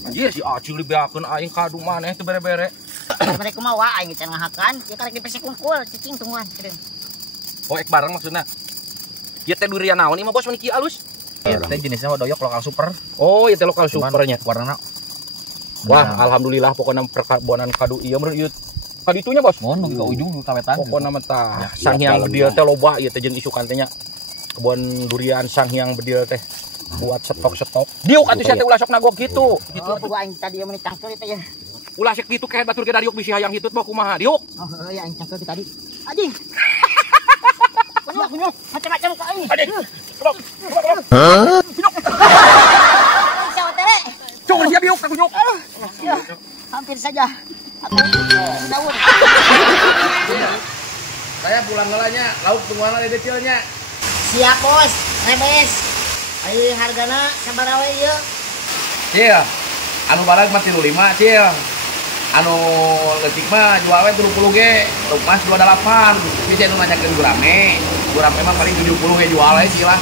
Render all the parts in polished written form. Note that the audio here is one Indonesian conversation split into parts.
Anjir si Acil dibeakeun aing kadu maneh teu bere-bere. Mereka mau aing can ngahakan, ya karek dipesek kungkul, cicing tungguan kieu. Oh ek bareng maksudna. Ieu teh durian naon ieu mah bos mun kieu alus? Ieu teh jenisnya mah doyok lokal super. Oh ieu teh lokal supernya. Warnana. Wah, alhamdulillah pokoknya perkebunan kadu ieu meureun ieu kaditunya bos. Mun ka ujung kawetan. Pokona mah tah Sanghyang Bedil teh loba ieu teh jeung isukan teh nya. Kebun durian Sanghyang Bedil teh buat stok-stok. Diuk atuh sia teh ulah sok nagok kitu. Gitu gua aing tadi meuni cangkel itu ya. Ulah sek kitu kehet batur ge dariuk bisi hayang hitut mah kumaha diuk. Oh ya aing cangkel tadi. Anjing. Kunyuk, macam-macam ka ini. Anjing. Hah? Siapa teh? Cung sia biuk kunyuk. Ya, hampir saja. Aku daun. Saya pulang ngelanya, lauk tungguan ada kecilnya. Siap bos, rebes. Ayo hargana sabaraha we ieu? Cil, anu balag mah 35 cil. Anu leutik mah jual we 30 ge, emas 28. Bisa nu nanyakeun gurame. Gurame mah paling 70 ge jual we cil lah.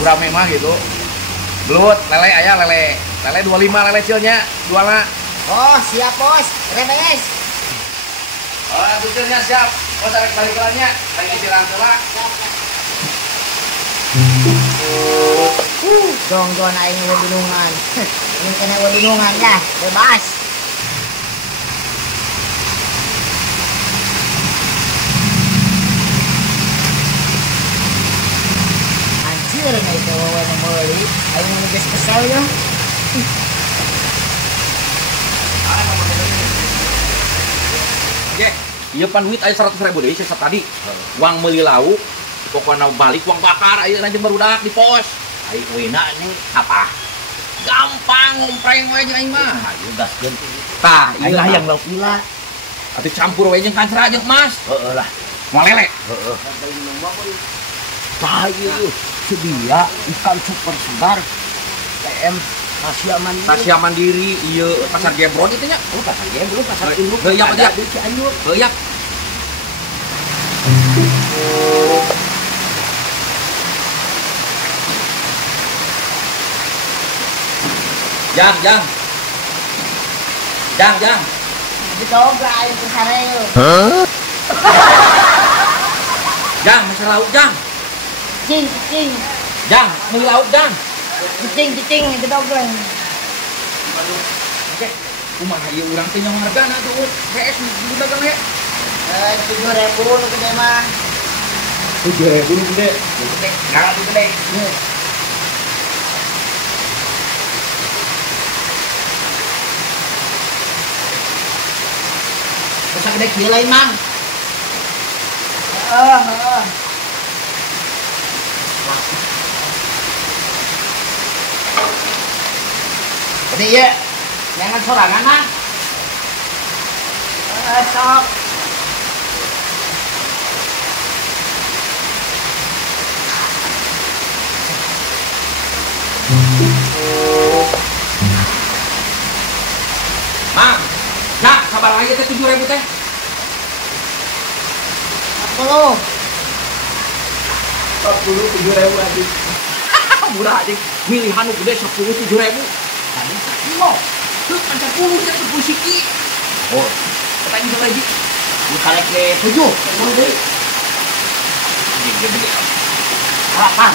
Gurame mah gitu. Belut, lele aya lele. Lele 25 lele cilnya, jualna. Oh, siap bos, rebes. Oh, butirnya siap. Oh, tarik balik kelannya. Lagi silang coba. Dong aing wadunungan. Ini kena wadunungan lah, bebas. Anjir na itu wae meuli. Aing mau geus kesel ya. Ye, ieu pan duit aya 100.000 deui sesat tadi. Uang meuli lauk, pokona balik uang bakar aya nanti barudak di pos. Aing wina nih Apa? Gampang ngompreng we jeung aing mah. ayo gaskeun. Tah, Aing ieu hayang lauk ila. atuh campur we jeung kancra jeung emas. Heeh lah. Moal lele. Heeh. Tah ieu sedia ikan super segar. TM Asia Mandiri ieu pasar Gebron itu nya. Oh, pasar game belum pasar induk. Heuyak aja. Di Cianjur. Heuyak. Jang. Ditoga aing ke sareu. Jang, masih lauk jang. Cing. Jang, meuli lauk jang. Cicing ditoga. Oke. Kumaha ieu urang teh nyawa hargana tuh. PS di dagang he. 7.000 nu gede mah. 7.000 nu gede. Gede, garang gede. Bisa gede kieu lain mang. Heeh. Ini ya, jangan sorangan mah. Sok. Mang, nah, sabar aja teh 7.000 teh. 10. 7.000 aja. Murah aja. Milihan nu gede 7.000. Tadi kilo. Tuh kan 10 nya 10 siki. Oh, Kata juga lagi. bukan ke 7. Mau beli. Gede. Harapan.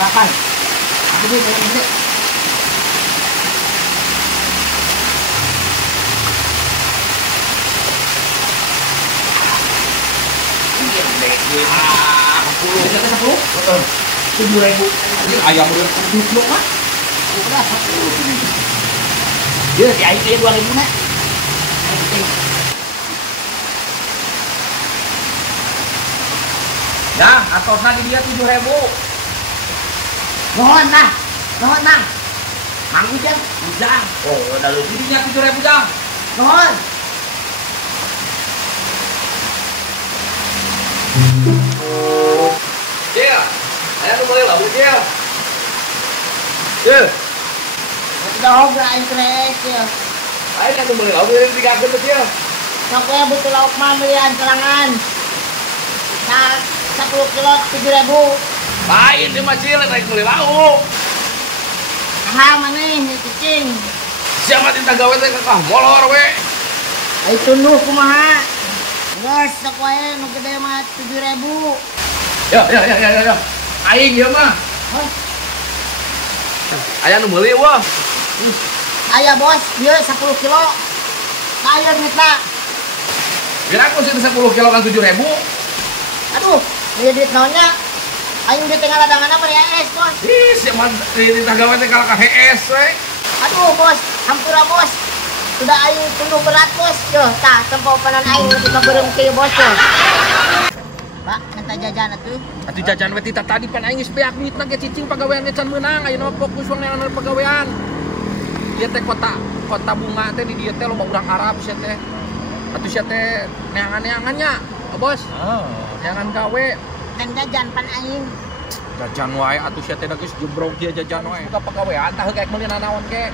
Aku beli yang gede. Ah, 10 nya teh 10. Heeh. 7.000. Anjir ayam udah 10 mah. Udah 10. Dia di aing teh 2.000 na. Dah, atosna di dia 7.000. Mohon mang. Mang Ujang. Oh, udah lu dinya 7.000 jang. Mohon. Cil, aya nu boleh lauk cil. Cil, Doga aing kres ya. aya nu boleh lauk dari digakeun teh cil. Sok we butuh lauk mah milian serangan. 10 kilo 7.000. Lain di mah cil rek boleh lauk. Mana nih cicing. Siapa tinta gawe teh kakak molor we. Ayo tunduh kumaha. Geus sok wae nu gede mah 7.000. Ya. Aing ieu mah. Aya nu meuli wah. Aya bos, dia 10 kilo. Bayar duitna. Biar aku sih 10 kilo kan 7.000. Aduh, dia duit naonnya. Aing di tengah ladanganna bari es, bos. Ih, siapa tinta gawe teh kalah ka HS we. Aduh, bos, hampura bos. Sudah aing penuh berat, bos. Yo, tah tempo panan aing kita beureum kieu, bos. Pak, minta jajan atuh. Atuh jajan we tita tadi pan aing geus beak duitna ge cicing pagawean ge can meunang ayeuna fokus we neangan pagawean. Ieu teh kota bunga teh di dieu teh loba urang Arab sia teh. Atuh sia teh neangan-neangannya, bos. Neangan gawe. Kan jajan pan aing. Jajan wae atuh sia teh da geus jebrok dia jajan wae. Buka pagawean tah geuk meuli nanaon ke.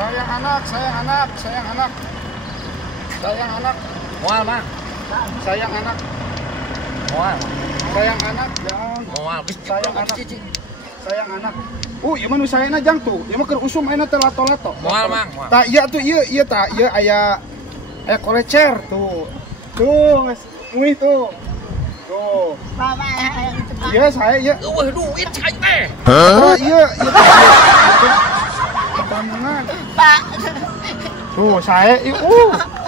Sayang anak. Moal mah. Sayang anak. Moal. Sayang anak, jangan. Moal geus Sayang anak. cicing. Sayang anak. Ieu mah nu sayana jang tuh. Ieu mah keur usum ayeuna teh lato-lato. Moal mang. Tah ieu tuh ieu tah ieu aya kolecer tuh. Tuh, geus nguih tuh. Tuh. Bapak itu Pak. Iya saya ieu. Eueuh duit cai teh. Oh ieu tamungan. Pak. Tuh saya ieu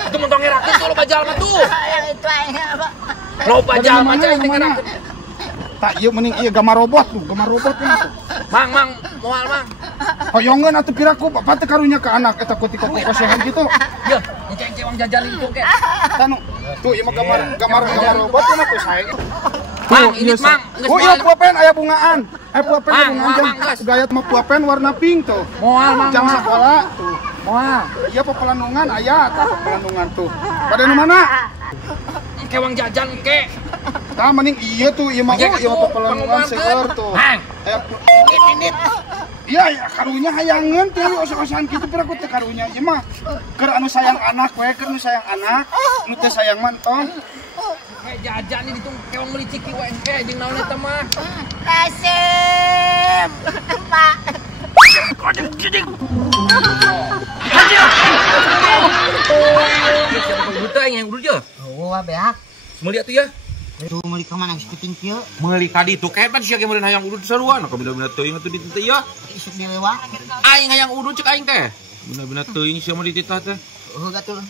Itu mentong ngerakeun tuh lo bajal mah tuh. Yang itu aing, Pak. Lo bajal mah cai teh ngerakeun. Tak ieu mending ieu gambar robot tuh tuh. Mang, moal mang. Hoyongeun atuh piraku bapak teh karunya ke anak eta ku ti kokosehan gitu. Iya, enceng uang jajan itu ke. Tanu. Tuh ieu mah gambar robot mah tuh saya. Mang, ini mang. Oh iya pulpen aya bungaan. Pulpen Mang, bungaan mang, jang. Gaya mah pulpen warna pink tuh. Moal mang. Jang sekolah tuh. Moal. Iya pepelanungan aya tah pepelanungan tuh. Pada nu mana? Ke uang jajan ke. Tah mending ieu tuh ieu mah ieu mah pepelanungan seueur tuh. Mang. Ini. Iya, karunya hayangan teh os-osan kitu piraku teh karunya. Ieu mah keur anu sayang anak we, keur nu sayang anak, nu teh sayang mah tong. Kayak jajan ini tuh kayak meuli ciki wae ke jeung naon eta mah. Kasih. Pak. Buta yang udah dia. Oh, beak. Meuli atuh ya. Tuh meuli ka mana geus kuting kieu. Meuli kadi tuh kayak sia ge meuli hayang udud saruan. Kabila-bila teuing atuh di teu ya. Isuk di lewat. Aing hayang udud cek aing teh. Bina-bina teuing sia mah di titah teh. Oh, gatul.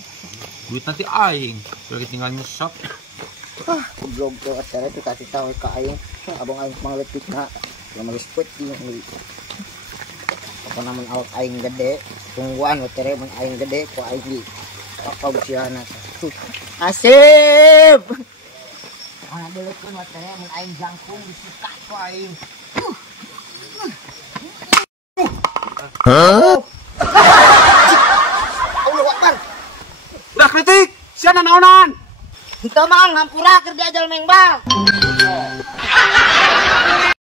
Duit nanti aing. Lagi tinggal nyesek. Goblok tuh acara itu kasih tahu ke aing. Abang aing mangletikna. Lama geus peuting meuli. Apa namun awak aing gede, tungguan tere mun aing gede ku aing di apa usiana. Asep. Ana dulu pun tere mun aing jangkung disikat ku aing. Allah Akbar. Udah kritik, siana naonan? Henteu mang hampura keur diajal mengbal.